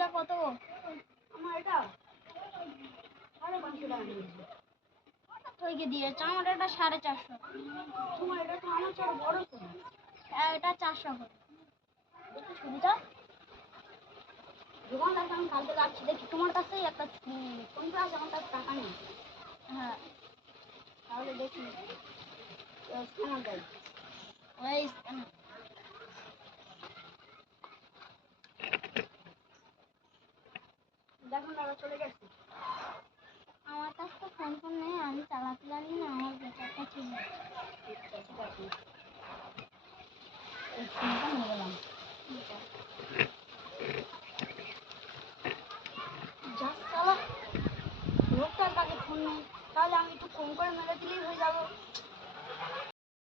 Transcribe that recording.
এটা কত? আমার এটা 550 টাকা নিয়েছে। ওইকে দিয়েছে, আমার এটা 450। তোমার এটা তো আমার চেয়ে বড় তো। এটা 400 করে। দেখি ছবিটা। দোকানদার আমি কালকে যাচ্ছি, দেখি তোমার কাছেই একটা ফোন পে আছে, আমার কাছে টাকা নেই। হ্যাঁ, তাহলে দেখি স্ক্যানার দেয়। ওই স্ক্যানার। দেখুন দাদা চলে গেছে। আমার কাছে তো ফোন নেই, আমি চালাতে জানি না, আমার বেচারটা ছিল। ঠিক আছে, এই ফোনটা নিয়ে গেলাম।